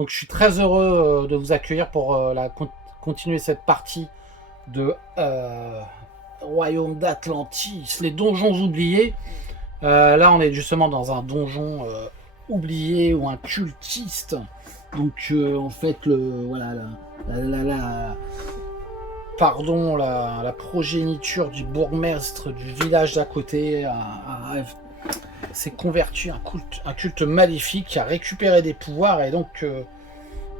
Donc je suis très heureux de vous accueillir pour continuer cette partie de Royaume d'Atlantis, les donjons oubliés. Là on est justement dans un donjon oublié ou un cultiste. Donc en fait la progéniture du bourgmestre du village d'à côté s'est converti un culte maléfique qui a récupéré des pouvoirs et donc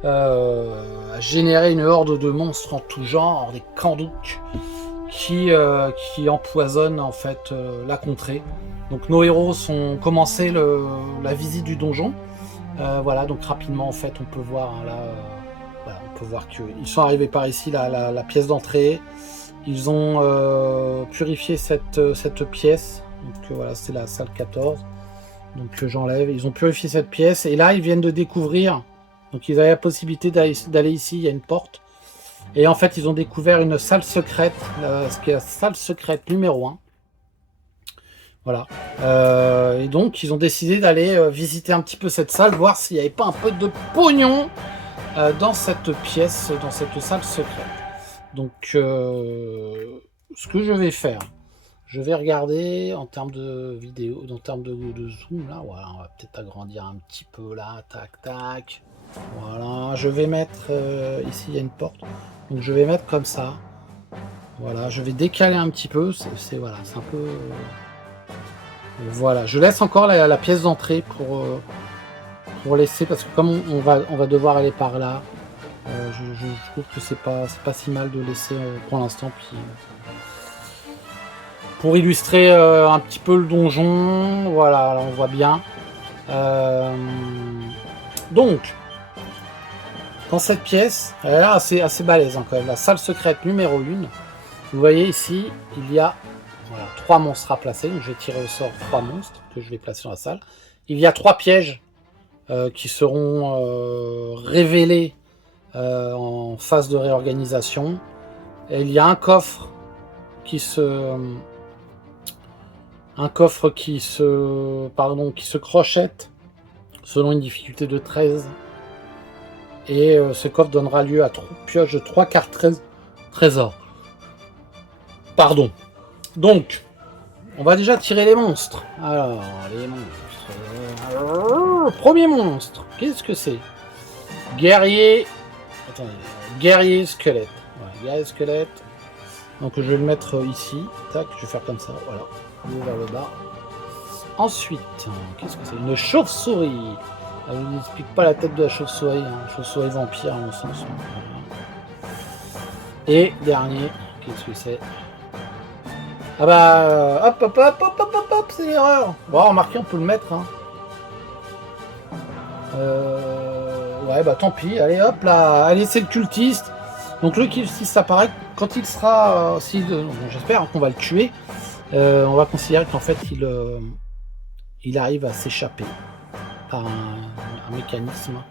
a généré une horde de monstres en tout genre, des Kandouks qui empoisonnent en fait la contrée. Donc nos héros ont commencé la visite du donjon. Voilà, donc rapidement en fait on peut voir là, voilà, on peut voir qu'ils sont arrivés par ici, la pièce d'entrée. Ils ont purifié cette pièce. Donc voilà, c'est la salle 14. Donc j'enlève. Ils ont purifié cette pièce et là ils viennent de découvrir. Donc ils avaient la possibilité d'aller ici. Il y a une porte. Et en fait ils ont découvert une salle secrète, ce qui est la salle secrète numéro 1. Voilà. Et donc ils ont décidé d'aller visiter un petit peu cette salle, voir s'il n'y avait pas un peu de pognon dans cette pièce, dans cette salle secrète. Donc ce que je vais faire, je vais regarder en termes de vidéo, en termes de zoom, là, voilà, on va peut-être agrandir un petit peu là, tac, tac. Voilà, je vais mettre, ici il y a une porte, donc je vais mettre comme ça. Voilà, je vais décaler un petit peu, c'est voilà, c'est un peu... Voilà, je laisse encore la pièce d'entrée pour laisser, parce que comme on va devoir aller par là, je trouve que c'est pas si mal de laisser pour l'instant, puis... Pour illustrer un petit peu le donjon, voilà, là on voit bien. Donc, dans cette pièce, elle est là assez balèze hein, quand même. La salle secrète numéro 1. Vous voyez ici, il y a 3 monstres à placer. Donc je vais tirer au sort 3 monstres que je vais placer dans la salle. Il y a 3 pièges qui seront révélés en phase de réorganisation. Et il y a un coffre qui se crochette selon une difficulté de 13. Et ce coffre donnera lieu à 3 pioches de 3 cartes trésors. Pardon. Donc, on va déjà tirer les monstres. Alors, les monstres. Alors, premier monstre, qu'est-ce que c'est? Guerrier. Attendez. Guerrier squelette. Voilà, guerrier squelette. Donc je vais le mettre ici. Tac, je vais faire comme ça. Voilà. Vers le bas. Ensuite, qu'est-ce que c'est? Une chauve-souris. Je ne vous explique pas la tête de la chauve-souris. Hein. Chauve-souris vampire, en sens. Voilà. Et dernier, qu'est-ce que c'est? Ah bah, hop, c'est l'erreur. Bon, remarquez, on peut le mettre. Hein. Ouais, bah tant pis. Allez, hop là. Allez, c'est le cultiste. Donc le cultiste apparaît quand il sera... j'espère qu'on va le tuer. On va considérer qu'en fait il arrive à s'échapper par un mécanisme,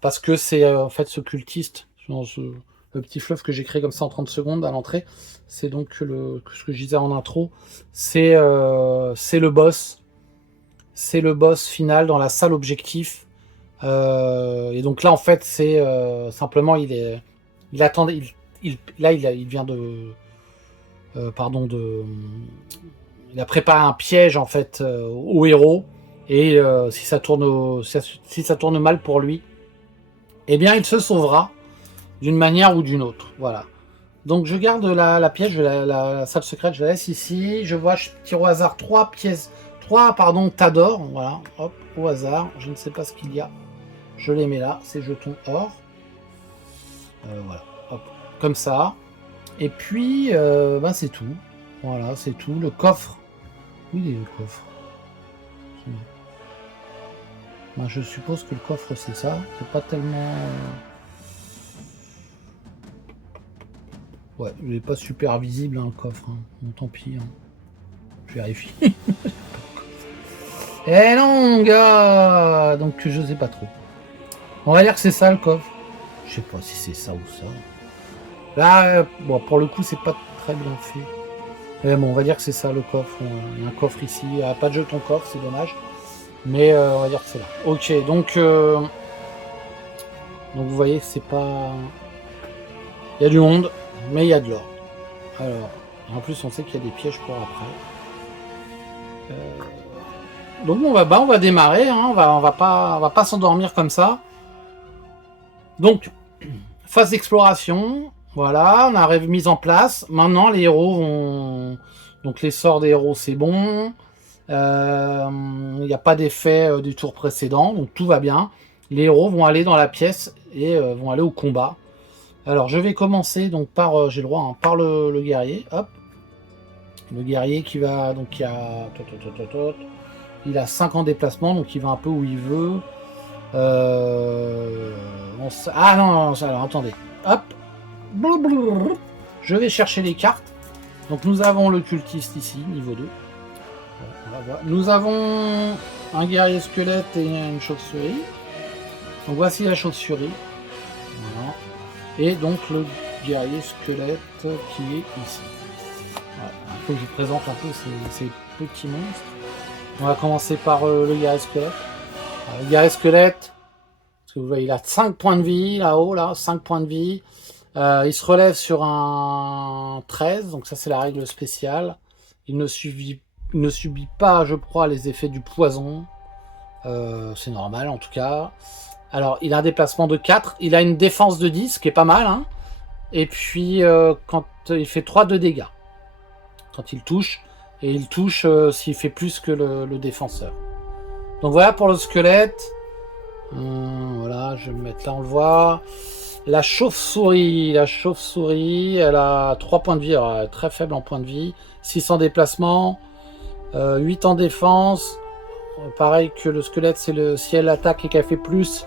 parce que c'est en fait ce cultiste, le petit fleuve que j'ai créé comme ça en 30 secondes à l'entrée, c'est donc ce que je disais en intro, c'est le boss final dans la salle objectif, et donc là en fait c'est simplement il vient de il a préparé un piège en fait au héros, et si ça tourne mal pour lui, eh bien il se sauvera d'une manière ou d'une autre. Voilà. Donc je garde la pièce, la salle secrète, je la laisse ici. Je tire au hasard 3 tas d'or. Voilà, hop, au hasard. Je ne sais pas ce qu'il y a. Je les mets là, ces jetons or. Voilà, hop, comme ça. Et puis, c'est tout. Voilà, c'est tout. Le coffre. Où il est le coffre? Ben, je suppose que le coffre c'est ça. C'est pas tellement... Ouais, il est pas super visible hein, le coffre. Hein. Bon, tant pis. Hein. Je vérifie. Eh non, gars. Donc je sais pas trop. On va dire que c'est ça le coffre. Je sais pas si c'est ça ou ça. Là, bon, pour le coup, c'est pas très bien fait. Mais bon, on va dire que c'est ça le coffre. Il y a un coffre ici. Il n'y a pas de jeton coffre, c'est dommage. Mais on va dire que c'est là. Ok, donc Donc vous voyez que c'est pas... Il y a du monde, mais il y a de l'or. Alors, en plus on sait qu'il y a des pièges pour après. Donc on va démarrer, hein. On va pas s'endormir comme ça. Donc, phase d'exploration, voilà, on a mis en place. Maintenant les héros vont... Donc les sorts des héros c'est bon. Il n'y a pas d'effet du tour précédent, donc tout va bien. Les héros vont aller dans la pièce et vont aller au combat. Alors je vais commencer donc par, j'ai le droit, hein, par le guerrier, hop. Le guerrier qui va, donc il a 5 ans de déplacement, donc il va un peu où il veut. Ah non, alors attendez, hop. Je vais chercher les cartes. Donc nous avons le cultiste ici, niveau 2. Nous avons un guerrier squelette et une chauve-souris. Donc voici la chauve-souris. Voilà. Et donc le guerrier squelette qui est ici. Voilà. Il faut que je vous présente un peu ces petits monstres. On va commencer par le guerrier squelette. Alors, le guerrier squelette, parce que vous voyez, il a 5 points de vie là-haut, là, 5 points de vie. Il se relève sur un 13, donc ça c'est la règle spéciale. Il ne subit pas, je crois, les effets du poison. C'est normal en tout cas. Alors, il a un déplacement de 4. Il a une défense de 10, qui est pas mal. Hein. Et puis, quand il fait 3 de dégâts. Quand il touche. Et il touche s'il fait plus que le défenseur. Donc voilà pour le squelette. Voilà, je vais me mettre là, on le voit. La chauve-souris. La chauve-souris, elle a 3 points de vie. Alors, elle est très faible en points de vie. 6 en déplacement. 8 en défense. Pareil que le squelette, c'est le si elle attaque et qu'elle fait plus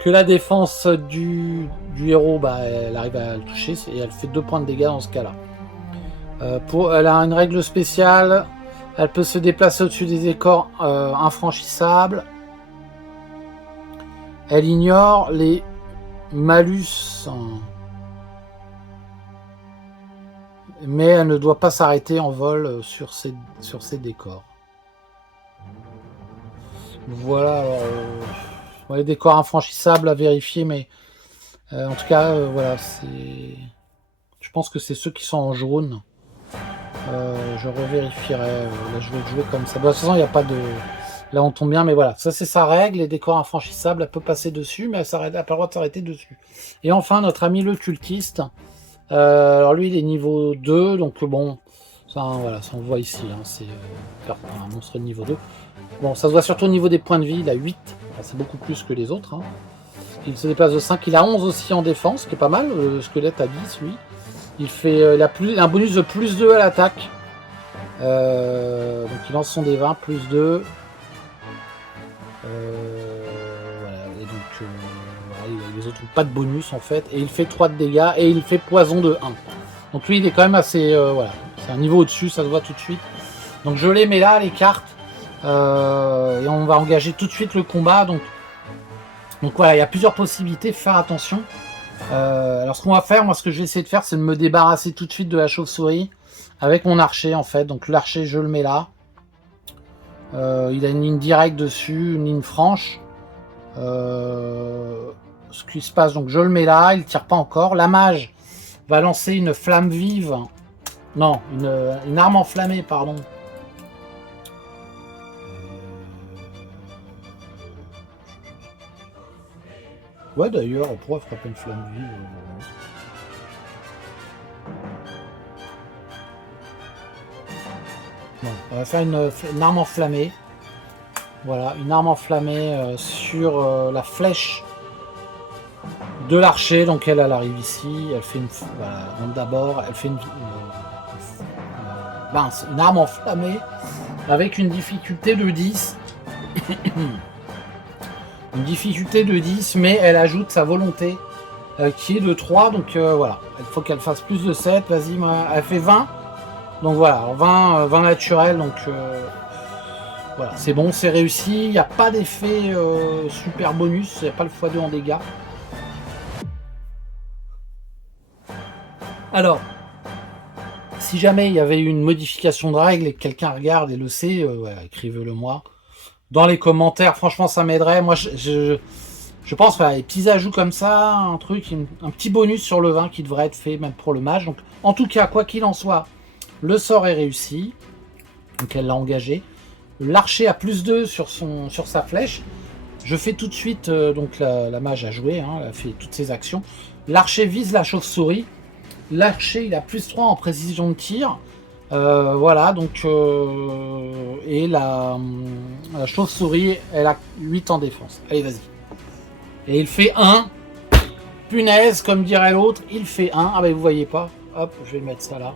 que la défense du héros, bah, elle arrive à le toucher et elle fait 2 points de dégâts dans ce cas-là. Elle a une règle spéciale. Elle peut se déplacer au-dessus des décors infranchissables. Elle ignore les malus. Mais elle ne doit pas s'arrêter en vol sur ces décors. Voilà, alors, les décors infranchissables à vérifier, mais en tout cas, voilà, je pense que c'est ceux qui sont en jaune. Je revérifierai, là je vais jouer comme ça. Bon, de toute façon, il n'y a pas de... Là on tombe bien, mais voilà, ça c'est sa règle, les décors infranchissables, elle peut passer dessus, mais elle n'a pas le droit de s'arrêter dessus. Et enfin, notre ami le cultiste, alors lui il est niveau 2, donc bon, ça, voilà, ça on voit ici, hein, c'est un monstre de niveau 2. Bon, ça se voit surtout au niveau des points de vie, il a 8, enfin, c'est beaucoup plus que les autres. Hein. Il se déplace de 5, il a 11 aussi en défense, ce qui est pas mal, le squelette a 10 lui. Il fait un bonus de plus 2 à l'attaque. Donc il lance son D20, plus 2. Voilà, et donc voilà, les autres n'ont pas de bonus en fait. Et il fait 3 de dégâts et il fait poison de 1. Donc lui il est quand même assez... voilà, c'est un niveau au-dessus, ça se voit tout de suite. Donc je les mets là, les cartes. Et on va engager tout de suite le combat. Donc voilà, il y a plusieurs possibilités, faire attention. Alors ce qu'on va faire, moi ce que je vais essayer de faire, c'est de me débarrasser tout de suite de la chauve-souris avec mon archer en fait. Donc l'archer je le mets là. Il a une ligne directe dessus, une ligne franche. Ce qui se passe, donc je le mets là, il tire pas encore. La mage va lancer une flamme vive. Non, une arme enflammée, pardon. Ouais, d'ailleurs, pourquoi frapper une flamme vive Bon, on va faire une arme enflammée. Voilà, une arme enflammée sur la flèche de l'archer. Donc elle arrive ici. Elle fait une... Voilà, donc d'abord, elle fait une arme enflammée avec une difficulté de 10. Une difficulté de 10, mais elle ajoute sa volonté qui est de 3, donc voilà, il faut qu'elle fasse plus de 7, vas-y, elle fait 20, donc voilà, 20 naturel, donc voilà, c'est bon, c'est réussi, il n'y a pas d'effet super bonus, il n'y a pas le x2 en dégâts. Alors, si jamais il y avait eu une modification de règle et que quelqu'un regarde et le sait, ouais, écrivez-le moi. Dans les commentaires, franchement ça m'aiderait. Moi je Je pense, voilà, les petits ajouts comme ça, un truc, un petit bonus sur le 20 qui devrait être fait même pour le mage. Donc, en tout cas, quoi qu'il en soit, le sort est réussi. Donc, elle l'a engagé. L'archer a +2 sur sa flèche. Je fais tout de suite, donc la mage a joué, hein, elle a fait toutes ses actions. L'archer vise la chauve-souris. L'archer, il a +3 en précision de tir. Voilà, donc... et la chauve-souris, elle a 8 en défense. Allez, vas-y. Et il fait 1. Punaise, comme dirait l'autre, il fait 1. Ah bah vous voyez pas. Hop, je vais mettre ça là.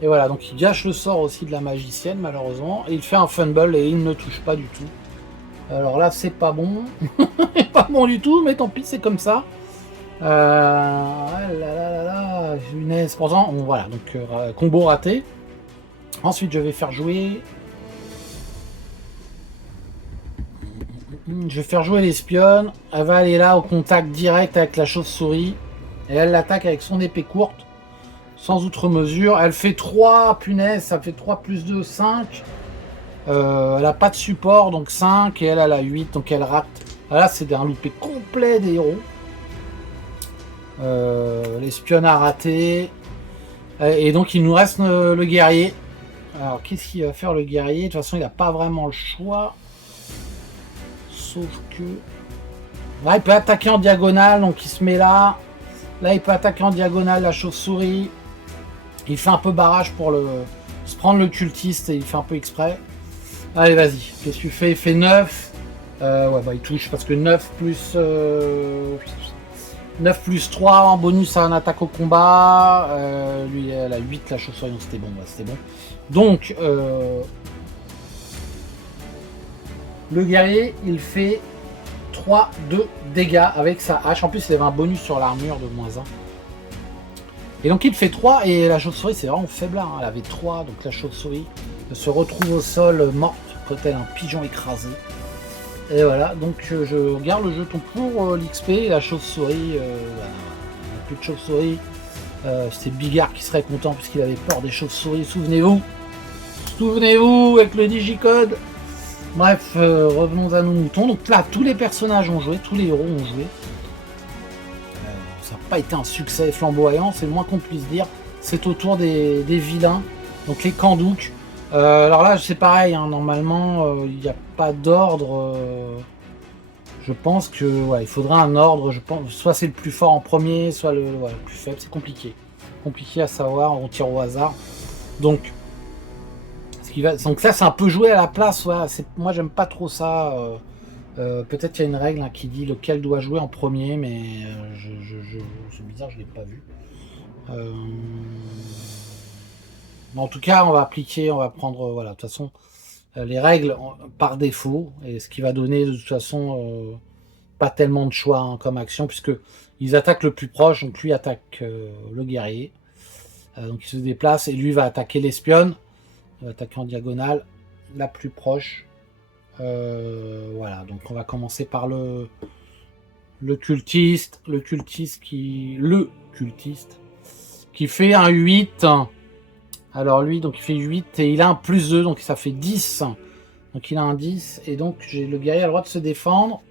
Et voilà, donc il gâche le sort aussi de la magicienne, malheureusement. Et il fait un fumble et il ne touche pas du tout. Alors là, c'est pas bon. Pas bon du tout, mais tant pis, c'est comme ça. Punaise. Pourtant, voilà, donc combo raté. Ensuite, je vais faire jouer... Je vais faire jouer l'espionne. Elle va aller là au contact direct avec la chauve-souris. Et elle l'attaque avec son épée courte. Sans outre mesure. Elle fait 3. Punaise, ça fait 3 + 2, 5. Elle a pas de support, donc 5. Et elle a 8, donc elle rate. Là, c'est un loupé complet des héros. L'espionne a raté. Et donc, il nous reste le guerrier. Alors, qu'est-ce qu'il va faire le guerrier? De toute façon, il n'a pas vraiment le choix. Sauf que... Là, il peut attaquer en diagonale, donc il se met là. Là, il peut attaquer en diagonale la chauve-souris. Il fait un peu barrage pour se prendre le cultiste et il fait un peu exprès. Allez, vas-y. Qu'est-ce que tu fais? Il fait 9. Ouais, bah il touche parce que 9 plus 3 en bonus à un attaque au combat. Lui, elle a 8 la chauve-souris, donc c'était bon. Ouais, c'était bon. Donc, le guerrier, il fait 3 de dégâts avec sa hache. En plus, il avait un bonus sur l'armure de -1. Et donc, il fait 3. Et la chauve-souris, c'est vraiment faible. Hein. Elle avait 3. Donc, la chauve-souris se retrouve au sol morte, tel un pigeon écrasé. Et voilà. Donc, je garde le jeton pour l'XP. La chauve-souris, plus de chauve-souris. C'était Bigard qui serait content puisqu'il avait peur des chauves-souris. Souvenez-vous. Souvenez-vous avec le digicode. Bref, revenons à nos moutons. Donc là, tous les personnages ont joué, tous les héros ont joué. Ça n'a pas été un succès flamboyant, c'est le moins qu'on puisse dire. C'est au tour des vilains, donc les Kandouks. Alors là, c'est pareil, hein, normalement, il n'y a pas d'ordre. Je pense que il faudra un ordre. Je pense, soit c'est le plus fort en premier, soit le plus faible. C'est compliqué. Compliqué à savoir, on tire au hasard. Donc ça, c'est un peu joué à la place. Ouais. Moi, j'aime pas trop ça. Peut-être qu'il y a une règle qui dit lequel doit jouer en premier, mais c'est bizarre, je l'ai pas vu. En tout cas, on va prendre, voilà, de toute façon, les règles par défaut, et ce qui va donner de toute façon pas tellement de choix hein, comme action, puisque ils attaquent le plus proche, donc lui attaque le guerrier, donc il se déplace et lui va attaquer l'espionne. Il va attaquer en diagonale, la plus proche. Voilà, donc on va commencer par le cultiste. Le cultiste qui fait un 8. Alors lui, donc il fait 8 et il a un +2, donc ça fait 10. Donc il a un 10. Et donc le guerrier a le droit de se défendre.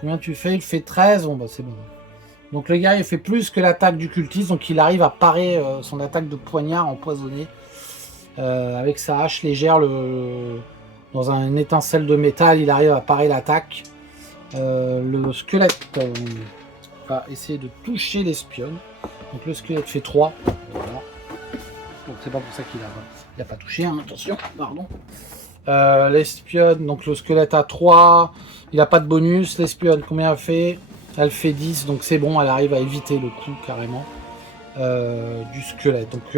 Combien tu fais? Il fait 13. Bon, bah c'est bon. Donc le guerrier fait plus que l'attaque du cultiste, donc il arrive à parer son attaque de poignard empoisonné. Avec sa hache légère, dans une étincelle de métal, il arrive à parer l'attaque. Le squelette va essayer de toucher l'espionne. Donc le squelette fait 3. Voilà. Donc c'est pas pour ça qu'il a pas touché, hein. Attention, pardon. L'espionne, donc le squelette a 3. Il n'a pas de bonus. L'espionne, combien elle fait? Elle fait 10, donc c'est bon, elle arrive à éviter le coup carrément du squelette. Donc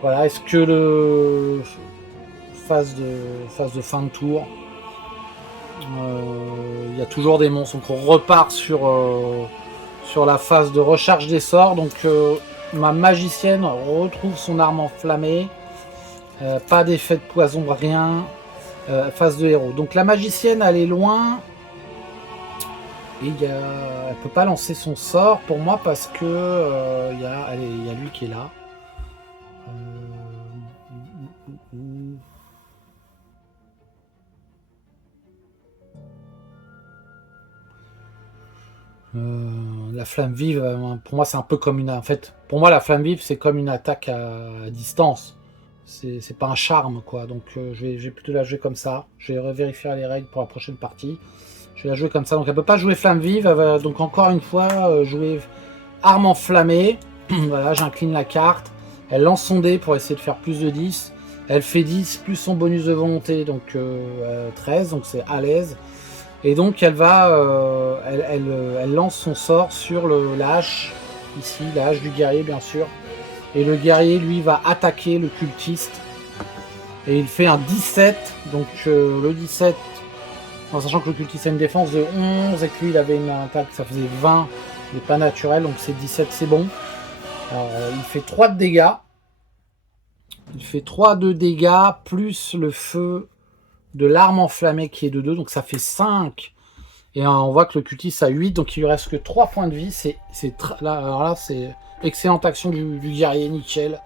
voilà, est-ce que le phase de fin de tour, il y a toujours des monstres, donc on repart sur la phase de recharge des sorts. Donc ma magicienne retrouve son arme enflammée, pas d'effet de poison, rien. Phase de héros. Donc la magicienne, elle est loin et elle peut pas lancer son sort pour moi parce que il y a lui qui est là. La flamme vive, pour moi, c'est un peu comme une... En fait, pour moi, la flamme vive, c'est comme une attaque à distance. C'est pas un charme, quoi. Donc, je vais plutôt la jouer comme ça. Je vais vérifier les règles pour la prochaine partie. Je vais la jouer comme ça. Donc, elle peut pas jouer flamme vive. Elle va donc, encore une fois, jouer arme enflammée. Voilà, j'incline la carte. Elle lance son dé pour essayer de faire plus de 10. Elle fait 10 plus son bonus de volonté, donc 13. Donc, c'est à l'aise. Et donc elle va, elle lance son sort sur la hache, ici, la hache du guerrier bien sûr. Et le guerrier lui va attaquer le cultiste. Et il fait un 17, donc le 17, en sachant que le cultiste a une défense de 11 et que lui il avait une attaque, ça faisait 20, mais pas naturel, donc c'est 17, c'est bon. Alors il fait 3 de dégâts. Il fait 3 de dégâts, plus le feu de l'arme enflammée qui est de 2, donc ça fait 5. Et on voit que le cultiste a 8, donc il lui reste que 3 points de vie. Alors là, c'est excellente action du guerrier, nickel.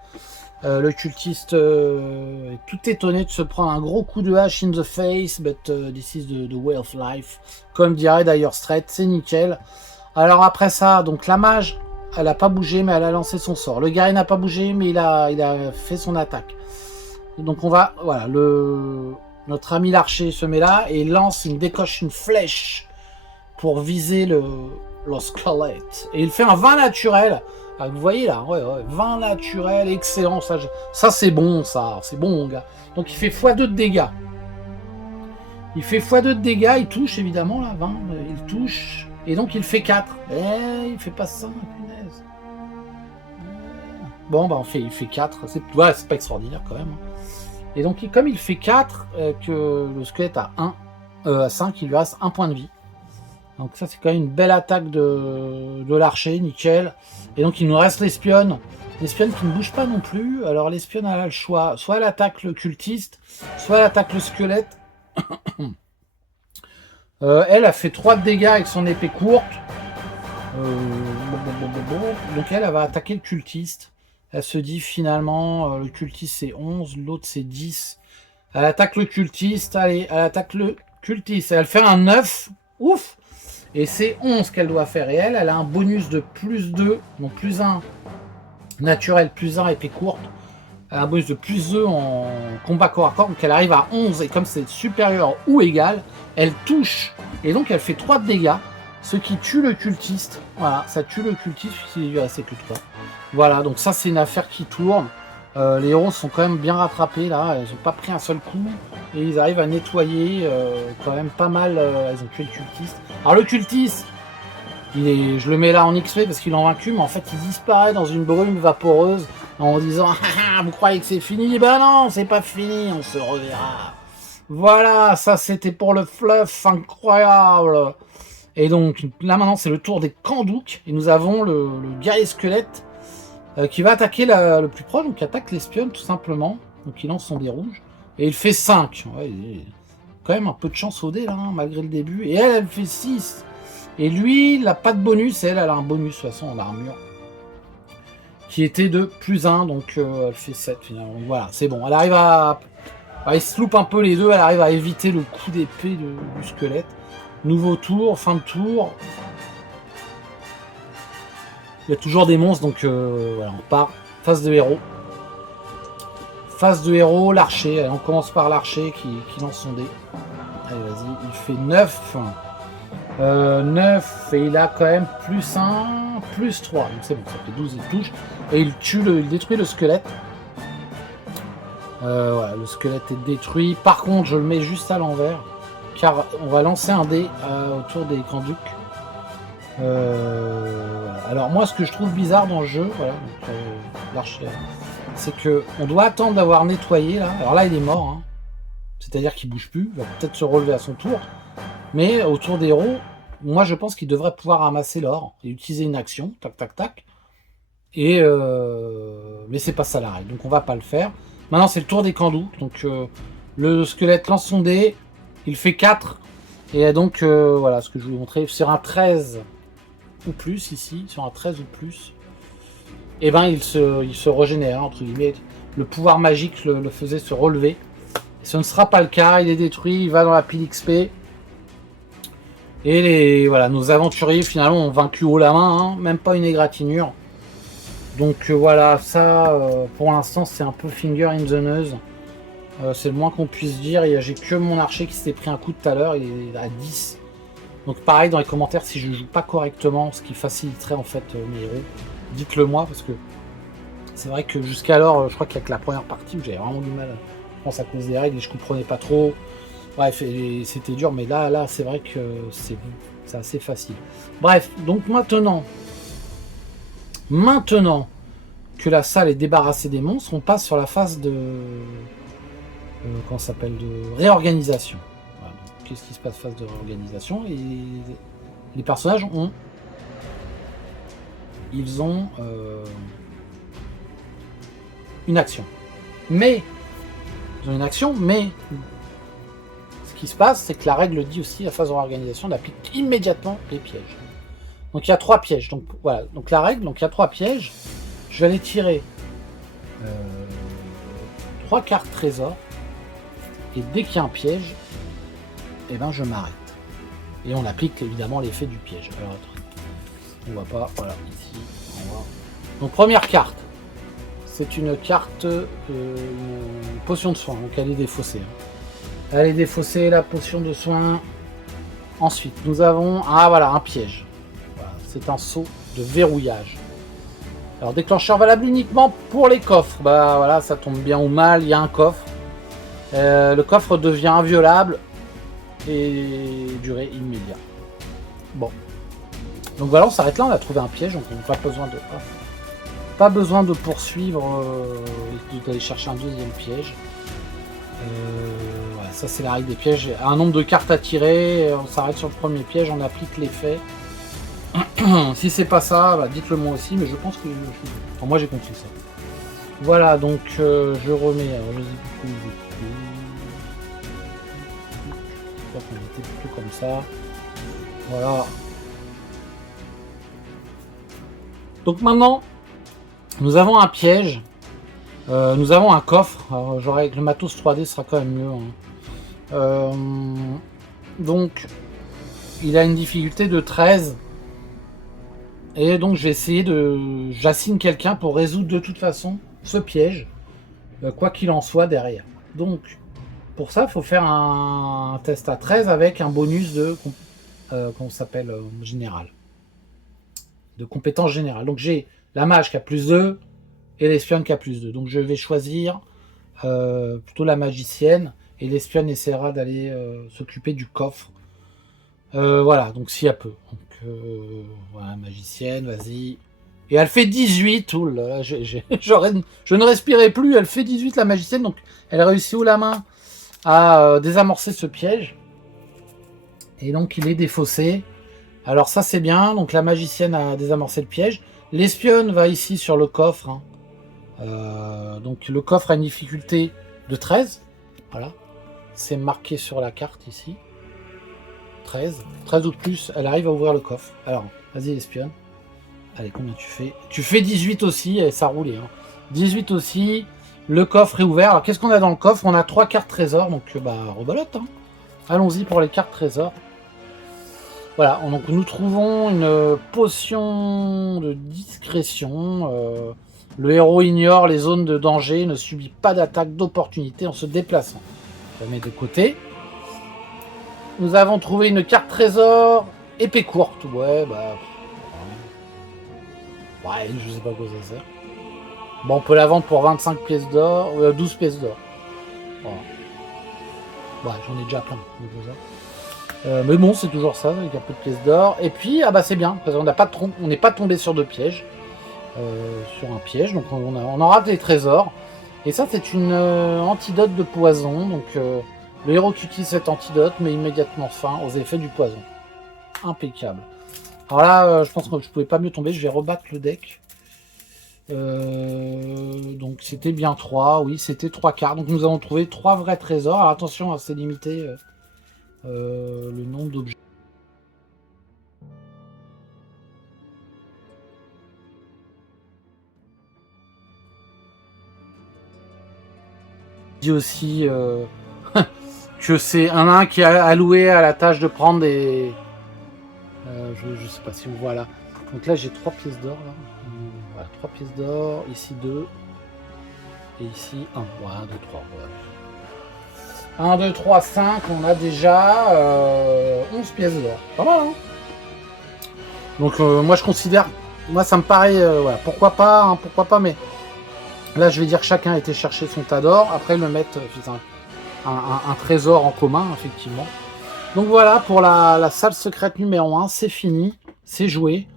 Le cultiste est tout étonné de se prendre un gros coup de hache in the face, but this is the way of life. Comme dirait d'ailleurs Strait, c'est nickel. Alors après ça, donc la mage, elle a pas bougé, mais elle a lancé son sort. Le guerrier n'a pas bougé, mais il a fait son attaque. Donc on va, voilà, notre ami l'archer se met là et il décoche une flèche pour viser le squelette. Et il fait un 20 naturel. Ah, vous voyez là, ouais, 20 naturel, excellent. Ça c'est bon, ça. C'est bon, mon gars. Donc il fait x2 de dégâts. Il fait x2 de dégâts, il touche évidemment, là, 20. Il touche. Et donc il fait 4. Il fait pas 5, punaise. Bon, bah il fait 4. C'est pas extraordinaire quand même. Et donc, comme il fait 4, que le squelette a 5, il lui reste 1 point de vie. Donc ça, c'est quand même une belle attaque de l'archer, nickel. Et donc, il nous reste l'espionne. L'espionne qui ne bouge pas non plus. Alors, l'espionne, elle a le choix. Soit elle attaque le cultiste, soit elle attaque le squelette. Elle a fait 3 de dégâts avec son épée courte. Donc, elle va attaquer le cultiste. Elle se dit finalement, le cultiste c'est 11, l'autre c'est 10. Elle attaque le cultiste, allez, elle attaque le cultiste. Elle fait un 9, ouf. Et c'est 11 qu'elle doit faire. Et elle a un bonus de plus 2, donc plus 1 naturel, plus 1 épée courte. Elle a un bonus de plus 2 en combat corps à corps. Donc elle arrive à 11, et comme c'est supérieur ou égal, elle touche. Et donc elle fait 3 de dégâts, ce qui tue le cultiste. Voilà, ça tue le cultiste, puisqu'il lui reste que 3. Voilà, donc ça c'est une affaire qui tourne. Les héros sont quand même bien rattrapés là, ils n'ont pas pris un seul coup et ils arrivent à nettoyer quand même pas mal. Ils ont tué le cultiste. Alors le cultiste, je le mets là en XP parce qu'il est en vaincu, mais en fait il disparaît dans une brume vaporeuse en disant ah, vous croyez que c'est fini? Ben non, c'est pas fini, on se reverra. Voilà, ça c'était pour le fluff incroyable. Et donc là maintenant c'est le tour des Kandouks et nous avons le guerrier squelette qui va attaquer le plus proche, donc il attaque l'espionne tout simplement. Donc il lance son dé rouge. Et il fait 5. Ouais, il a quand même un peu de chance au dé là, hein, malgré le début. Et elle fait 6. Et lui, il n'a pas de bonus. Et elle a un bonus de toute façon en armure. Qui était de plus 1. Donc elle fait 7 finalement. Donc, voilà, c'est bon. Elle arrive à... Elle se loupe un peu les deux. Elle arrive à éviter le coup d'épée du squelette. Nouveau tour, fin de tour. Il y a toujours des monstres, donc voilà, on part. Phase de héros. Phase de héros, l'archer. Allez, on commence par l'archer qui lance son dé. Allez, vas-y, il fait 9. 9, et il a quand même plus 1, plus 3. Donc c'est bon, ça fait 12, il touche. Et il détruit le squelette. Voilà, le squelette est détruit. Par contre, je le mets juste à l'envers. Car on va lancer un dé autour des Kandouks. Alors moi ce que je trouve bizarre dans le jeu, voilà, l'archer, c'est que on doit attendre d'avoir nettoyé là. Alors là il est mort, hein. C'est-à-dire qu'il bouge plus, il va peut-être se relever à son tour. Mais autour des héros, moi je pense qu'il devrait pouvoir ramasser l'or et utiliser une action, tac tac tac. Et mais c'est pas ça la règle, donc on va pas le faire. Maintenant c'est le tour des Kandouks, donc le squelette lance son dé, il fait 4. Et donc voilà ce que je vous montrer sur un 13 ou plus ici, sur un 13 ou plus, et ben il se régénère entre guillemets. Le pouvoir magique le faisait se relever. Et ce ne sera pas le cas, il est détruit, il va dans la pile XP. Et voilà, nos aventuriers finalement ont vaincu haut la main, hein, même pas une égratignure. Donc voilà, ça pour l'instant c'est un peu finger in the nose. C'est le moins qu'on puisse dire. J'ai que mon archer qui s'est pris un coup tout à l'heure, il est à 10. Donc pareil dans les commentaires si je joue pas correctement, ce qui faciliterait en fait mes héros, dites-le moi parce que c'est vrai que jusqu'alors je crois qu'il y a que la première partie où j'avais vraiment du mal, je pense à cause des règles et je comprenais pas trop. Bref, c'était dur, mais là c'est vrai que c'est assez facile. Bref, donc maintenant que la salle est débarrassée des monstres, on passe sur la phase de comment ça s'appelle, de réorganisation. Voilà. Qu'est-ce qui se passe phase de réorganisation? Et les personnages ont une action. Mais ils ont une action, mais ce qui se passe, c'est que la règle dit aussi la phase de réorganisation applique immédiatement les pièges. Donc il y a 3 pièges. Donc voilà. Donc la règle, donc il y a 3 pièges. Je vais aller tirer 3 cartes trésor. Et dès qu'il y a un piège, eh ben je m'arrête. Et on applique évidemment l'effet du piège. Alors attends, on voit pas, voilà, ici, on voit. Donc première carte, c'est une carte, une potion de soin, donc elle est défaussée. Elle est défaussée, la potion de soin. Ensuite, nous avons, voilà, un piège. Voilà, c'est un saut de verrouillage. Alors déclencheur valable uniquement pour les coffres. Bah voilà, ça tombe bien ou mal, il y a un coffre. Le coffre devient inviolable et durée immédiate. Bon. Donc voilà, on s'arrête là, on a trouvé un piège, donc on n'a pas besoin de poursuivre d'aller chercher un deuxième piège. Ouais, ça c'est la règle des pièges. Un nombre de cartes à tirer, on s'arrête sur le premier piège, on applique l'effet. Si c'est pas ça, bah, dites-le moi aussi, mais je pense que enfin, moi j'ai compris ça. Voilà, donc je remets. Alors, je sais plus on était plutôt comme ça. Voilà. Donc maintenant, nous avons un piège. Nous avons un coffre. Alors, j'aurais le matos 3D sera quand même mieux. Hein. Donc, il a une difficulté de 13. Et donc, je vais essayer de. J'assigne quelqu'un pour résoudre de toute façon ce piège. Quoi qu'il en soit derrière. Donc, pour ça, il faut faire un test à 13 avec un bonus de comment s'appelle général. De compétence générale. Donc j'ai la mage qui a plus 2 et l'espionne qui a plus 2. Donc je vais choisir plutôt la magicienne et l'espionne essaiera d'aller s'occuper du coffre. Voilà, donc si elle peut. Donc voilà, magicienne, vas-y. Et elle fait 18. Ouh là là, je ne respirais plus. Elle fait 18 la magicienne. Donc elle réussit haut la main à désamorcer ce piège. Et donc il est défaussé. Alors ça c'est bien, donc la magicienne a désamorcé le piège. L'espionne va ici sur le coffre. Hein. Donc le coffre a une difficulté de 13. Voilà. C'est marqué sur la carte ici. 13. 13 ou de plus, elle arrive à ouvrir le coffre. Alors, vas-y l'espionne. Allez, combien tu fais? Tu fais 18 aussi, et ça roulait. Hein. 18 aussi. Le coffre est ouvert. Alors qu'est-ce qu'on a dans le coffre? On a 3 cartes trésors, donc bah rebolote. Hein. Allons-y pour les cartes trésors. Voilà, donc nous trouvons une potion de discrétion. Le héros ignore les zones de danger, ne subit pas d'attaque d'opportunité en se déplaçant. On met de côté. Nous avons trouvé une carte trésor, épée courte. Ouais, bah... Ouais, je sais pas quoi ça sert. Bon, on peut la vendre pour 25 pièces d'or, 12 pièces d'or. Voilà. Ouais, j'en ai déjà plein. Mais bon, c'est toujours ça, avec un peu de pièces d'or. Et puis, ah bah c'est bien, parce qu'on n'est pas tombé sur 2 pièges. Sur un piège, donc on aura des trésors. Et ça, c'est une antidote de poison. Donc, le héros qui utilise cet antidote met immédiatement fin aux effets du poison. Impeccable. Alors là, je pense que je pouvais pas mieux tomber. Je vais rebattre le deck. Donc, c'était bien 3. Oui, c'était 3 cartes. Donc, nous avons trouvé 3 vrais trésors. Alors, attention, c'est limité. Le nombre d'objets. Dit aussi que c'est un nain qui est alloué à la tâche de prendre je sais pas si on voit là. Donc là j'ai 3 pièces d'or là. Voilà, 3 pièces d'or, ici 2. Et ici 1. Voilà, 1, 2, 3. Voilà. 1, 2, 3, 5. On a déjà 11 pièces d'or. Pas mal, hein. Donc moi je considère. Moi ça me paraît. Voilà, pourquoi pas, hein, pourquoi pas, mais. Là je vais dire que chacun a été chercher son tas d'or. Après le mettre. Un trésor en commun, effectivement. Donc voilà, pour la salle secrète numéro 1, c'est fini, c'est joué.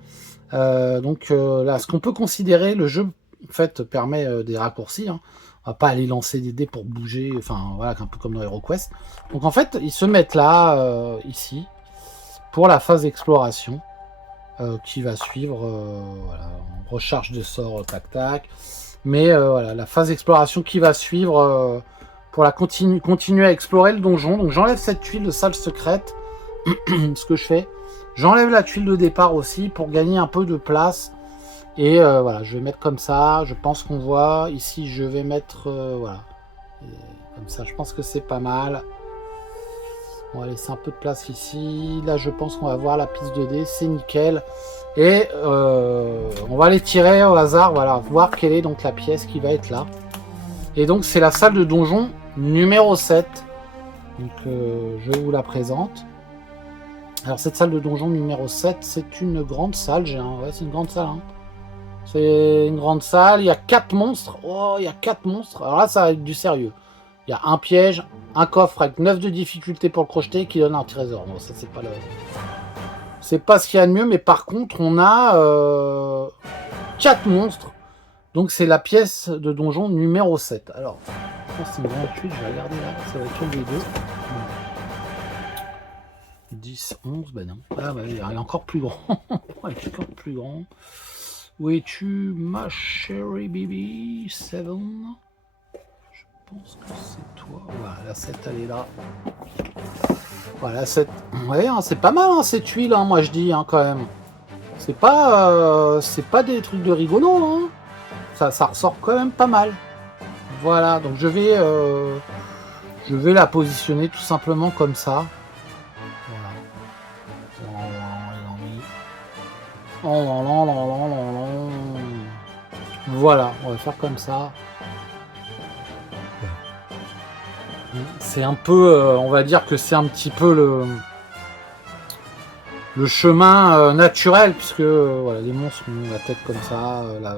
Donc là, ce qu'on peut considérer, le jeu en fait permet des raccourcis. Hein. On va pas aller lancer des dés pour bouger, enfin voilà, un peu comme dans HeroQuest. Donc en fait, ils se mettent là, ici, pour la phase d'exploration qui va suivre. Voilà, on recharge de sorts, tac tac. Mais voilà, la phase d'exploration qui va suivre. Pour la continuer à explorer le donjon. Donc j'enlève cette tuile de salle secrète. Ce que je fais. J'enlève la tuile de départ aussi pour gagner un peu de place. Et voilà, je vais mettre comme ça. Je pense qu'on voit. Ici, je vais mettre... voilà. Et comme ça, je pense que c'est pas mal. On va laisser un peu de place ici. Là, je pense qu'on va voir la piste de dés. C'est nickel. Et on va les tirer au hasard. Voilà, voir quelle est donc la pièce qui va être là. Et donc c'est la salle de donjon numéro 7. Donc je vous la présente. Alors cette salle de donjon numéro 7, c'est une grande salle. Ouais, c'est une grande salle. Hein. C'est une grande salle. Il y a 4 monstres. Oh, il y a 4 monstres. Alors là, ça va être du sérieux. Il y a un piège, un coffre avec 9 de difficulté pour le crocheter qui donne un trésor. Bon, ça c'est pas le... C'est pas ce qu'il y a de mieux, mais par contre, on a 4 monstres. Donc c'est la pièce de donjon numéro 7. Alors, c'est une grande tuile, je vais regarder là, ça va être une des deux. 10, 11, ben non. Ah bah, il est encore plus grand. Il est encore plus grand. Où es-tu, ma chérie baby 7? Je pense que c'est toi. Voilà, la 7, elle est là. Voilà, 7. Ouais, hein, c'est pas mal, hein, ces tuiles, hein, moi je dis, hein, quand même. C'est pas des trucs de rigolo, hein. Ça ressort quand même pas mal. Voilà, donc je vais la positionner tout simplement comme ça. Voilà, on va faire comme ça. C'est un peu, on va dire que c'est un petit peu le chemin naturel, puisque voilà, les monstres ont la tête comme ça, voilà,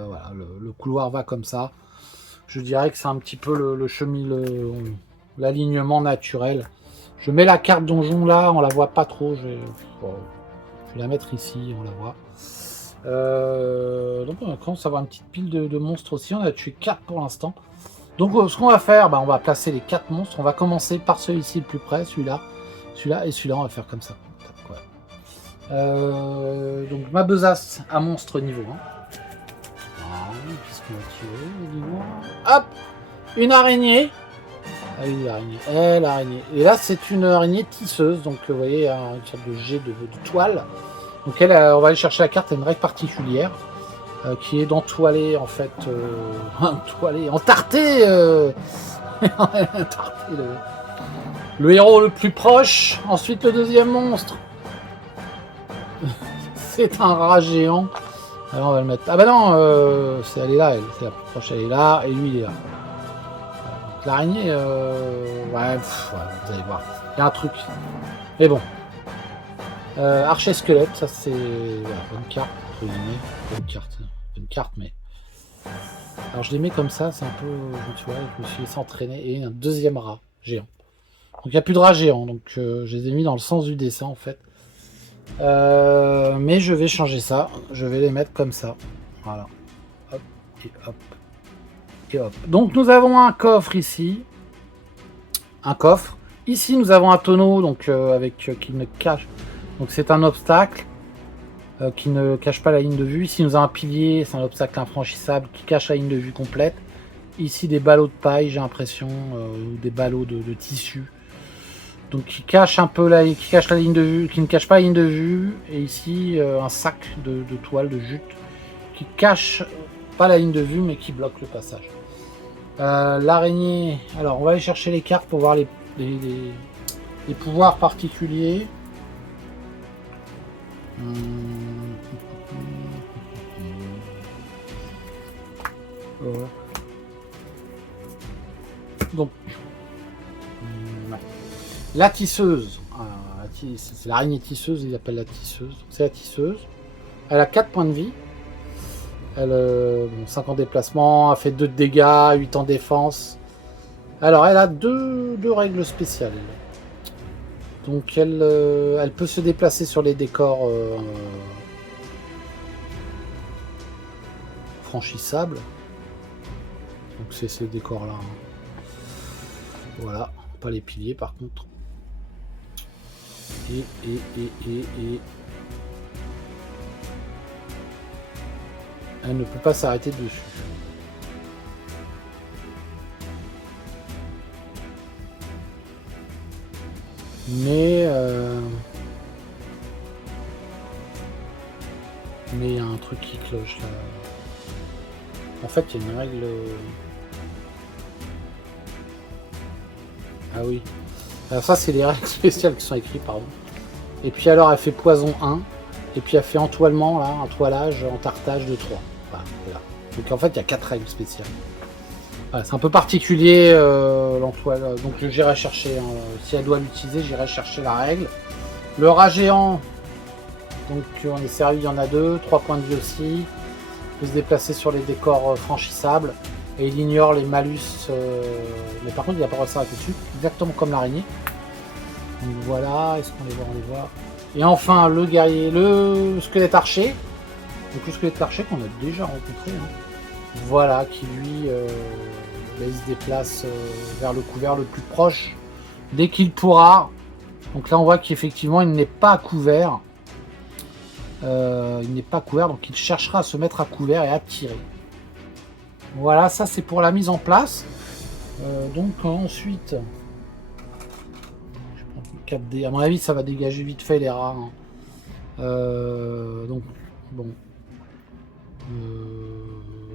le couloir va comme ça. Je dirais que c'est un petit peu le chemin, l'alignement naturel. Je mets la carte donjon là, on la voit pas trop. Je vais la mettre ici, on la voit. Donc on commence à avoir une petite pile de monstres aussi. On a tué 4 pour l'instant. Donc ce qu'on va faire, on va placer les 4 monstres. On va commencer par celui-ci le plus près, celui-là et celui-là. On va faire comme ça. Donc ma besace à monstre niveau 1. Qu'est-ce qu'on va tirer niveau 1. Hop, une araignée. Ah oui, l'araignée. L'araignée. Et là, c'est une araignée tisseuse. Donc vous voyez, une sorte de jet de toile. Donc elle, on va aller chercher la carte. Elle a une règle particulière qui est d'entoiler en fait, entarter, entarter le héros le plus proche. Ensuite le deuxième monstre. C'est un rat géant. Alors on va le mettre. Ah bah non, elle est là, c'est la plus proche, elle est là, et lui il est là. L'araignée, ouais, vous allez voir. Il y a un truc. Mais bon. Archer squelette, ça c'est bonne carte, entre guillemets. Bonne carte, mais. Alors je les mets comme ça, c'est un peu. Tu vois, je me suis laissé entraîner. Et un deuxième rat géant. Donc il n'y a plus de rat géant, donc je les ai mis dans le sens du dessin en fait. Mais je vais changer ça. Je vais les mettre comme ça. Voilà. Hop et hop. Et hop. Donc nous avons un coffre ici. Un coffre. Ici nous avons un tonneau donc avec qui ne cache. Donc c'est un obstacle qui ne cache pas la ligne de vue. Ici nous avons un pilier, c'est un obstacle infranchissable qui cache la ligne de vue complète. Ici des ballots de paille, j'ai l'impression, ou des ballots de tissu. Donc qui cache un peu qui cache la ligne de vue, qui ne cache pas la ligne de vue. Et ici un sac de toile, de jute, qui cache pas la ligne de vue mais qui bloque le passage. L'araignée. Alors on va aller chercher les cartes pour voir les pouvoirs particuliers. Ouais. Donc, ouais. La tisseuse. C'est l'araignée tisseuse, ils appellent la tisseuse. C'est la tisseuse. Elle a 4 points de vie. Elle, 5 en déplacement, elle fait 2 de dégâts, 8 en défense. Alors, elle a deux règles spéciales. Donc, elle peut se déplacer sur les décors franchissables. Donc, c'est ces décors-là. Voilà, pas les piliers par contre. Et elle ne peut pas s'arrêter dessus. Mais il y a un truc qui cloche là. En fait, il y a une règle. Ah oui. Alors ça, c'est les règles spéciales qui sont écrites, pardon. Et puis alors, elle fait poison 1. Et puis elle fait entoilement, là, entoilage, entartage de 3. Voilà. Donc en fait, il y a 4 règles spéciales. Voilà, c'est un peu particulier l'entoile. Donc j'irai chercher, hein, si elle doit l'utiliser, j'irai chercher la règle. Le rat géant, donc on est servi, il y en a 2, 3 points de vie aussi. Il peut se déplacer sur les décors franchissables. Et il ignore les malus. Mais par contre, il n'a pas le droit de s'arrêter dessus. Exactement comme l'araignée. Donc voilà, est-ce qu'on les voit? On les voit. Et enfin, le guerrier, le squelette archer. Donc le squelette archer qu'on a déjà rencontré. Hein. Voilà, qui lui, il se déplace vers le couvert le plus proche dès qu'il pourra. Donc là, on voit qu'effectivement, il n'est pas à couvert. Il n'est pas couvert, donc il cherchera à se mettre à couvert et à tirer. Voilà, ça c'est pour la mise en place. Donc ensuite, je prends 4D. À mon avis, ça va dégager vite fait les rats. Hein. Donc, bon.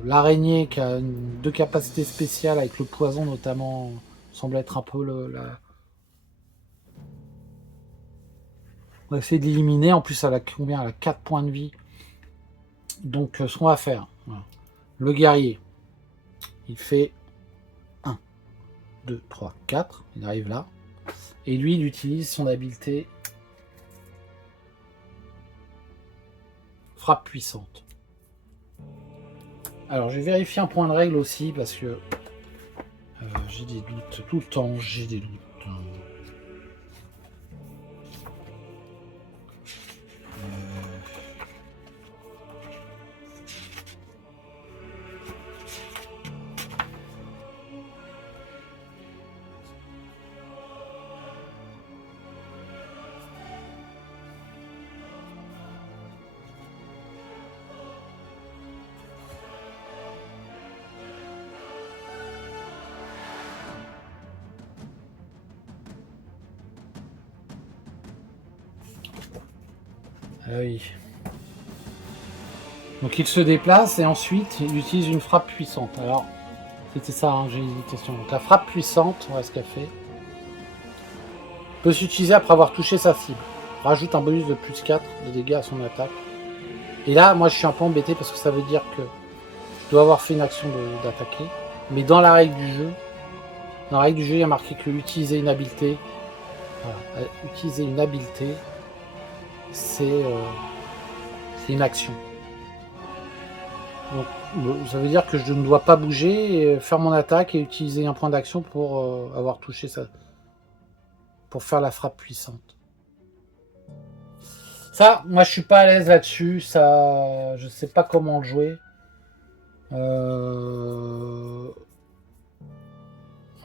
L'araignée qui a 2 capacités spéciales avec le poison notamment, semble être un peu la... On va essayer de l'éliminer. En plus, elle a combien? Elle a 4 points de vie. Donc, ce qu'on va faire, voilà. Le guerrier, il fait 1, 2, 3, 4. Il arrive là. Et lui, il utilise son habileté frappe puissante. Alors, je vais vérifier un point de règle aussi parce que j'ai des doutes. Tout le temps, j'ai des doutes. Ah oui. Donc il se déplace et ensuite il utilise une frappe puissante. Alors, c'était ça, hein, j'ai l'hésitation. Donc la frappe puissante, voilà ce qu'elle fait. Peut s'utiliser après avoir touché sa cible. Rajoute un bonus de plus 4 de dégâts à son attaque. Et là, moi je suis un peu embêté parce que ça veut dire que je dois avoir fait une action d'attaquer. Mais dans la règle du jeu, il y a marqué que utiliser une habileté. Voilà, utiliser une habileté, c'est une action. Donc, ça veut dire que je ne dois pas bouger, faire mon attaque et utiliser un point d'action pour avoir touché ça, pour faire la frappe puissante. Ça, moi je suis pas à l'aise là-dessus, ça, je sais pas comment le jouer.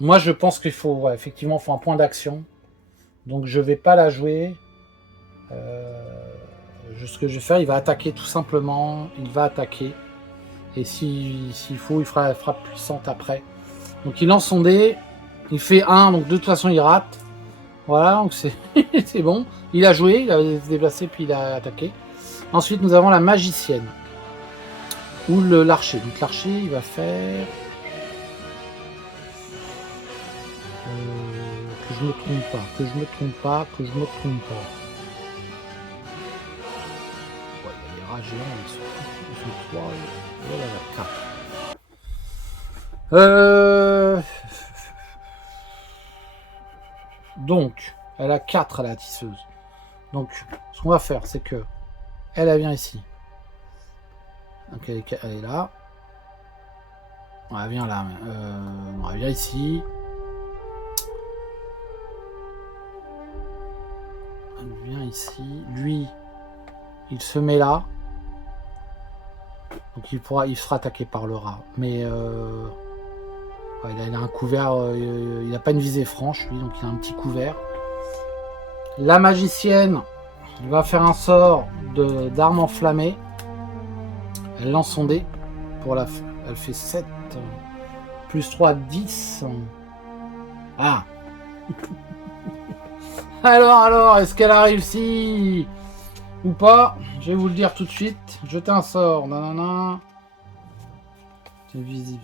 Moi je pense qu'il faut, ouais, effectivement, il faut un point d'action. Donc je vais pas la jouer. Ce que je vais faire, il va attaquer tout simplement. Il va attaquer. Et s'il faut, il fera la frappe puissante après. Donc il lance son dé. Il fait 1, donc de toute façon il rate. Voilà, donc c'est c'est bon. Il a joué, il a déplacé, puis il a attaqué. Ensuite, nous avons la magicienne. Ou l'archer. Donc l'archer, il va faire... que je me trompe pas. géant, ils sont 3, voilà, 4. Donc, elle a 4 la tisseuse. Donc, ce qu'on va faire, c'est que elle vient ici. Donc, elle est là. Elle vient là. Elle vient ici. Elle vient ici. Lui, il se met là. Donc, il sera attaqué par le rat. Mais ouais, il a un couvert. Il n'a pas une visée franche, lui. Donc, il a un petit couvert. La magicienne, elle va faire un sort d'arme enflammée. Elle lance son dé. Elle fait 7. Plus 3, 10. Ah. Alors, est-ce qu'elle a réussi ou pas? Je vais vous le dire tout de suite. Jetez un sort. Nanana. C'est visible.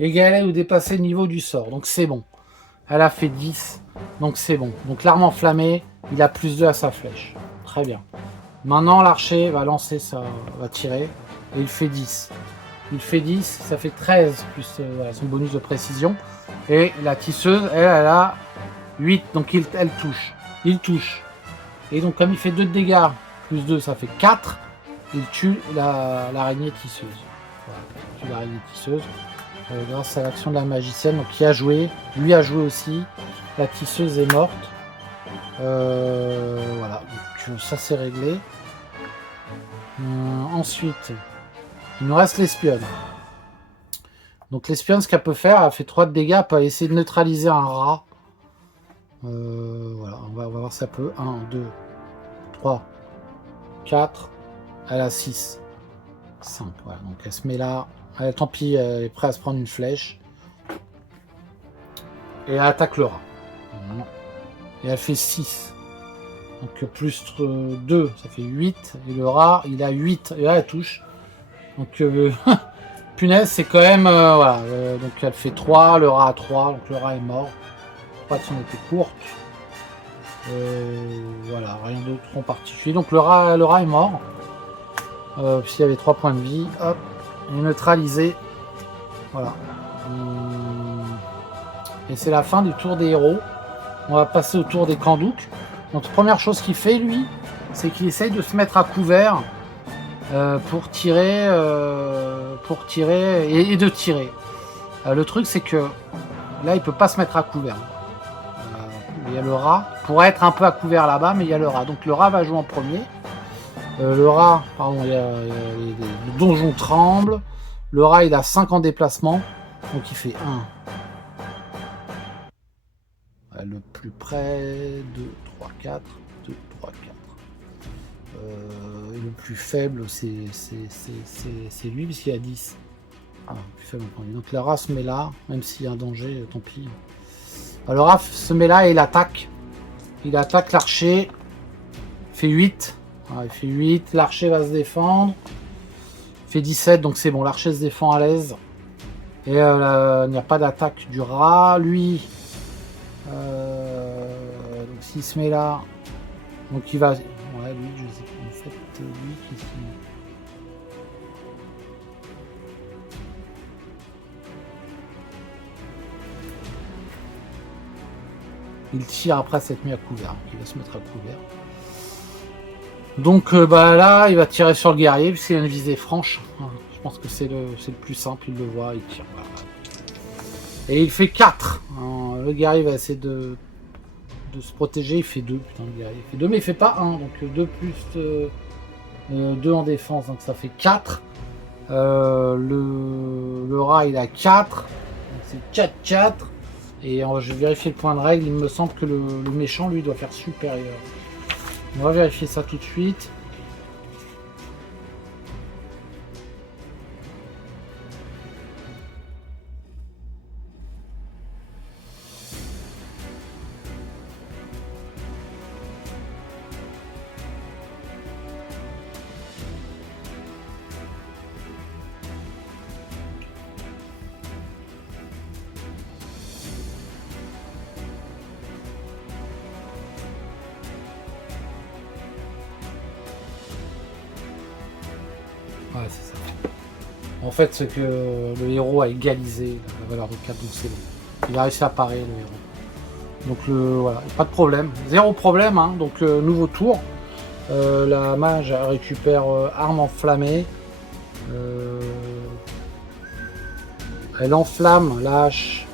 Égaler ou dépasser le niveau du sort. Donc c'est bon. Elle a fait 10. Donc c'est bon. Donc l'arme enflammée, il a plus 2 à sa flèche. Très bien. Maintenant l'archer va lancer va tirer. Et il fait 10. Il fait 10, ça fait 13 plus son bonus de précision. Et la tisseuse, elle a 8. Donc elle touche. Il touche. Et donc comme il fait 2 de dégâts, plus 2, ça fait 4. Il tue l'araignée tisseuse. Voilà, il tue l'araignée tisseuse. Grâce à l'action de la magicienne, donc qui a joué, lui a joué aussi, la tisseuse est morte. Voilà, donc ça c'est réglé. Ensuite, il nous reste l'espionne. Donc l'espionne, ce qu'elle peut faire, elle fait 3 de dégâts, elle peut essayer de neutraliser un rat. Voilà, on va voir si ça peut. 1, 2, 3, 4, elle a 6, 5, voilà, donc elle se met là. Tant pis, elle est prête à se prendre une flèche. Et elle attaque le rat. Et elle fait 6. Donc plus 2, ça fait 8. Et le rat, il a 8. Et là, elle touche. Donc, punaise, c'est quand même... voilà. Donc elle fait 3, le rat a 3. Donc le rat est mort. Pas de son était courte. Voilà, rien d'autre en particulier. Donc le rat est mort. Puisqu'il y avait 3 points de vie. Hop. Neutralisé. Voilà. Et c'est la fin du tour des héros. On va passer au tour des Kandouks. Donc première chose qu'il fait lui, c'est qu'il essaye de se mettre à couvert pour tirer et de tirer. Le truc c'est que là il peut pas se mettre à couvert. Il y a le rat. Il pourrait être un peu à couvert là-bas, mais il y a le rat. Donc le rat va jouer en premier. Le rat, pardon, le donjon tremble. Le rat, il a 5 en déplacement. Donc il fait 1. Le plus près, 2, 3, 4. 2, 3, 4. Le plus faible, c'est lui, puisqu'il a 10. Ah, plus faible encore lui. Donc le rat se met là, même s'il y a un danger, tant pis. Alors, le rat se met là et il attaque. Il attaque l'archer. Il fait 8. Alors, il fait 8, l'archer va se défendre. Il fait 17, donc c'est bon, l'archer se défend à l'aise. Et il n'y a pas d'attaque du rat. Lui, donc s'il se met là, donc il va... Ouais, lui, je sais pas, en fait, lui, qu'est-ce qu'il... Il tire après s'être mis à couvert. Il va se mettre à couvert. Donc là, il va tirer sur le guerrier, puisqu'il a une visée franche. Je pense que c'est le plus simple, il le voit, il tire. Voilà. Et il fait 4. Le guerrier va essayer de se protéger, il fait 2. Putain, le guerrier il fait 2, mais il fait pas 1. Donc 2 plus 2 en défense, donc ça fait 4. Le rat, il a 4. Donc c'est 4, 4. Et je vais vérifier le point de règle. Il me semble que le méchant, lui, doit faire supérieur. On va vérifier ça tout de suite. Ouais, c'est ça. En fait, c'est que le héros a égalisé la valeur de 4, donc c'est bon. Il a réussi à parer, le héros. Donc, voilà, pas de problème. Zéro problème, hein. Donc, nouveau tour. La mage récupère arme enflammée. Elle enflamme la hache.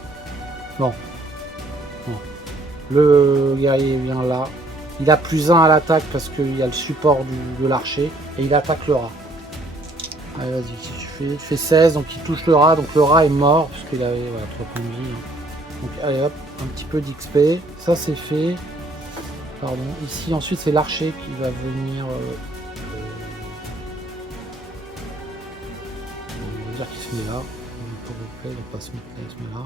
Non. Non. Le guerrier vient là. Il a +1 à l'attaque parce qu'il y a le support de l'archer. Et il attaque le rat. Allez, vas-y, tu fais 16, donc il touche le rat. Donc le rat est mort, puisqu'il avait 3 points de vie. Donc allez hop, un petit peu d'XP. Ça c'est fait. Pardon. Ici, ensuite, c'est l'archer qui va venir... on va dire qu'il se met là. Il va pas se mettre là, il se met là.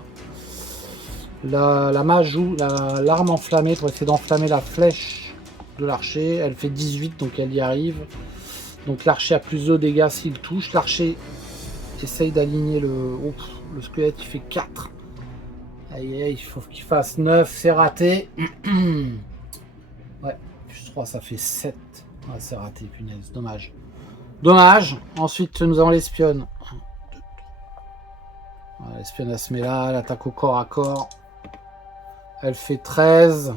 La mage joue l'arme enflammée pour essayer d'enflammer la flèche de l'archer. Elle fait 18, donc elle y arrive. Donc l'archer a plus de dégâts s'il touche. L'archer essaye d'aligner le squelette, il fait 4. Aïe, aïe, il faut qu'il fasse 9, c'est raté. Ouais, plus 3, ça fait 7. Ouais, c'est raté, punaise, dommage. Dommage. Ensuite, nous avons l'espionne. Voilà, l'espionne, elle se met là, elle attaque au corps à corps. Elle fait 13.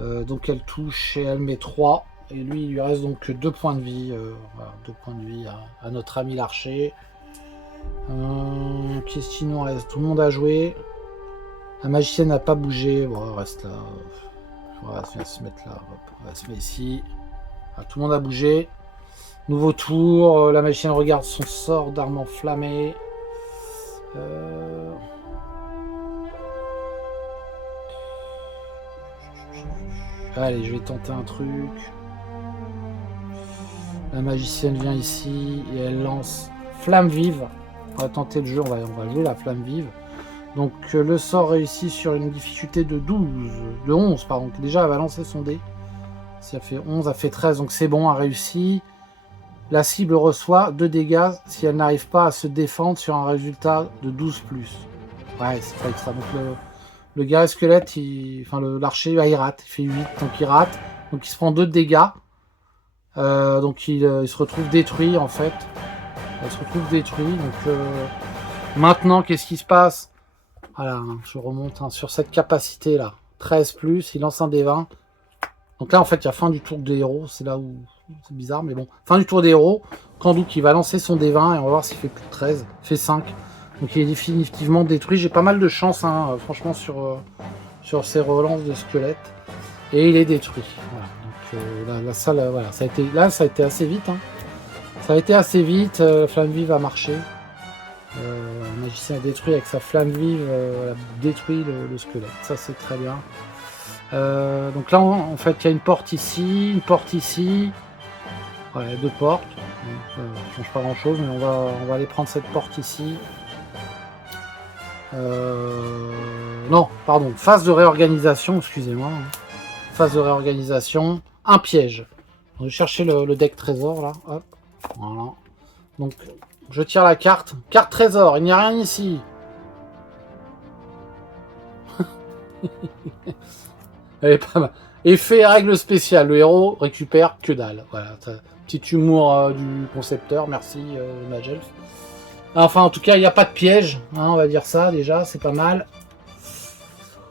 Donc elle touche et elle met 3. Et lui, il lui reste donc que 2 points de vie. Voilà, 2 points de vie à notre ami l'archer. Qu'est-ce qu'il nous reste? Tout le monde a joué. La magicienne n'a pas bougé. Bon, elle reste là. Voilà, elle va se mettre là. Hop, on va se mettre ici. Voilà, tout le monde a bougé. Nouveau tour. La magicienne regarde son sort d'arme enflammée. Allez, je vais tenter un truc. La magicienne vient ici et elle lance flamme vive. On va tenter le jeu, on va jouer la flamme vive. Donc le sort réussit sur une difficulté de 11 pardon. Déjà elle va lancer son dé. Si elle fait 11, elle fait 13, donc c'est bon, elle réussit. La cible reçoit 2 dégâts si elle n'arrive pas à se défendre sur un résultat de 12+. Ouais, c'est pas extra. Donc le guerrier squelette, l'archer, il rate. Il fait 8, donc il rate. Donc il se prend 2 dégâts. Donc il se retrouve détruit en fait. Il se retrouve détruit. Donc maintenant, qu'est-ce qui se passe? Voilà, je remonte sur cette capacité là. 13+, il lance un D20. Donc là en fait il y a fin du tour des héros. C'est là où c'est bizarre, mais bon. Fin du tour des héros. Kandouk il va lancer son D20 et on va voir s'il fait plus de 13. Il fait 5. Donc il est définitivement détruit. J'ai pas mal de chance, hein, franchement, sur ces relances de squelette. Et il est détruit. Voilà. Donc voilà, ça a été assez vite. Hein. Ça a été assez vite. Flamme vive a marché. Le magicien a détruit avec sa flamme vive, a détruit le squelette. Ça c'est très bien. Donc là en fait il y a une porte ici, une porte ici. Voilà, 2 portes. Ça ne change pas grand chose, mais on va aller prendre cette porte ici. Non, pardon, phase de réorganisation, excusez-moi. Phase de réorganisation, un piège. Je vais chercher le deck trésor là. Hop. Voilà. Donc je tire la carte. Carte trésor, il n'y a rien ici. Elle est pas mal. Effet règle spéciale, le héros récupère que dalle. Voilà, petit humour du concepteur, merci Magelf. Enfin, en tout cas, il n'y a pas de piège, hein, on va dire ça déjà, c'est pas mal.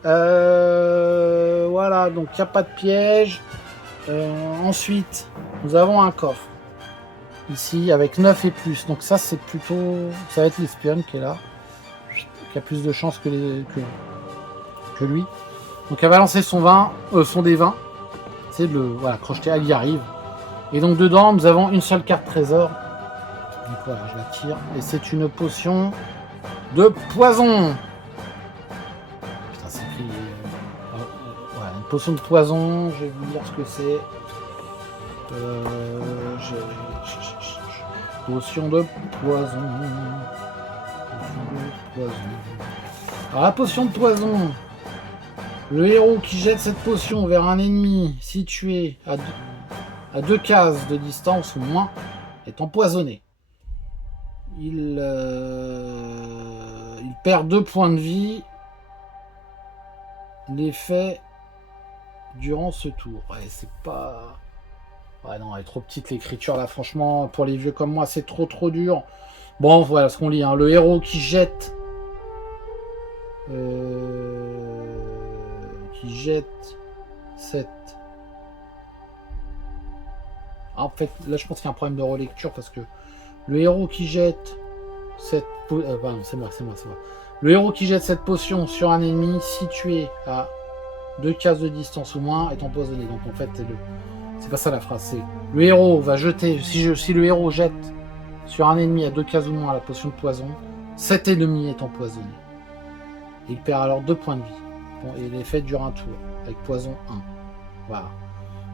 Voilà, donc il n'y a pas de piège. Ensuite, nous avons un coffre. Ici, avec 9 et plus. Donc ça, c'est plutôt... Ça va être l'espionne qui est là. Qui a plus de chances que lui. Donc elle va lancer son D20. C'est de le crocheter, elle y arrive. Et donc dedans, nous avons une seule carte trésor. Donc voilà, je la tire. Et c'est une potion de poison. Putain, c'est écrit... voilà, une potion de poison. Je vais vous dire ce que c'est. Potion de poison. Alors la potion de poison. Le héros qui jette cette potion vers un ennemi situé à 2 cases de distance ou moins est empoisonné. Il perd 2 points de vie. L'effet durant ce tour. Ouais, c'est pas... Ouais, non, elle est trop petite l'écriture là, franchement, pour les vieux comme moi, c'est trop dur. Bon, voilà ce qu'on lit, hein. Le héros qui jette... qui jette cette... Ah, en fait, là je pense qu'il y a un problème de relecture parce que le héros qui jette cette... pardon, c'est moi. Le héros qui jette cette potion sur un ennemi situé à 2 cases de distance ou moins est empoisonné. Donc en fait, c'est pas ça la phrase, c'est le héros va jeter... Si le héros jette sur un ennemi à 2 cases ou moins la potion de poison, cet ennemi est empoisonné. Il perd alors 2 points de vie. Bon, et l'effet dure un tour, avec poison 1. Voilà.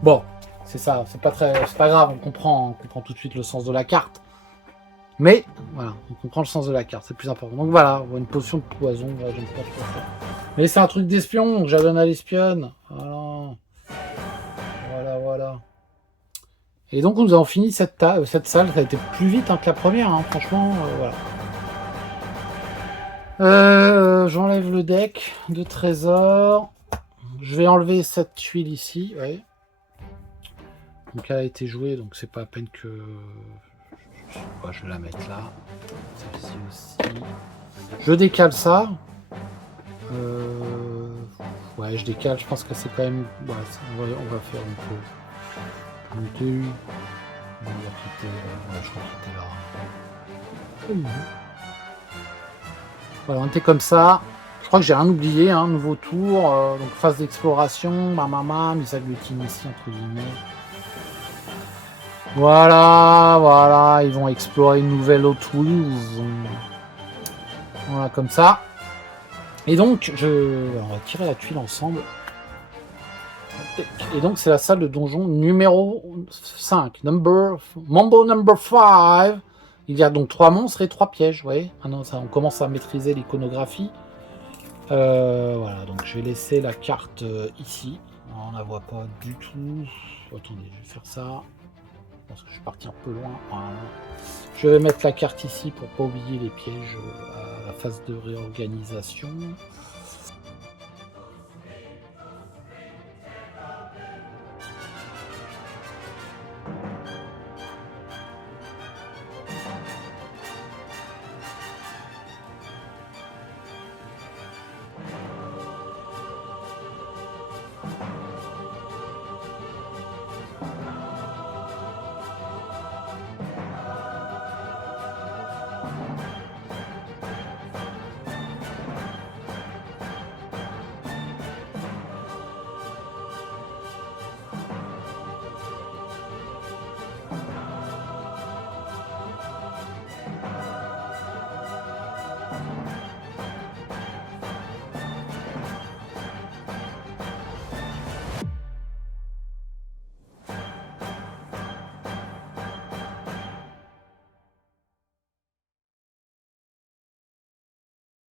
Bon, c'est ça, c'est pas grave, on comprend tout de suite le sens de la carte. Mais, voilà, on comprend le sens de la carte, c'est plus important. Donc voilà, on voit une potion de poison, ouais, j'aime pas trop ça. Mais c'est un truc d'espion, j'adonne à l'espionne. Voilà. Et donc nous avons fini cette salle, ça a été plus vite que la première, hein, franchement, voilà. J'enlève le deck de trésors. Je vais enlever cette tuile ici, ouais. Donc elle a été jouée, donc c'est pas à peine que... je vais la mettre là. Celle-ci aussi. Je décale ça. Ouais, je décale, je pense que c'est quand même... Ouais, on va faire un peu... je crois qu'il était là. Voilà, on était comme ça. Je crois que j'ai rien oublié, hein, nouveau tour, donc phase d'exploration, mise à glutine ici, entre guillemets. Voilà, ils vont explorer une nouvelle eau Toulouse. Voilà, comme ça. Et donc, on va tirer la tuile ensemble. Et donc, c'est la salle de donjon numéro 5. Mambo number 5. Il y a donc 3 monstres et 3 pièges, vous voyez. Maintenant, on commence à maîtriser l'iconographie. Voilà, donc je vais laisser la carte ici. On la voit pas du tout. Attendez, je vais faire ça. Je pense que je suis parti un peu loin. Voilà. Je vais mettre la carte ici pour pas oublier les pièges à la phase de réorganisation.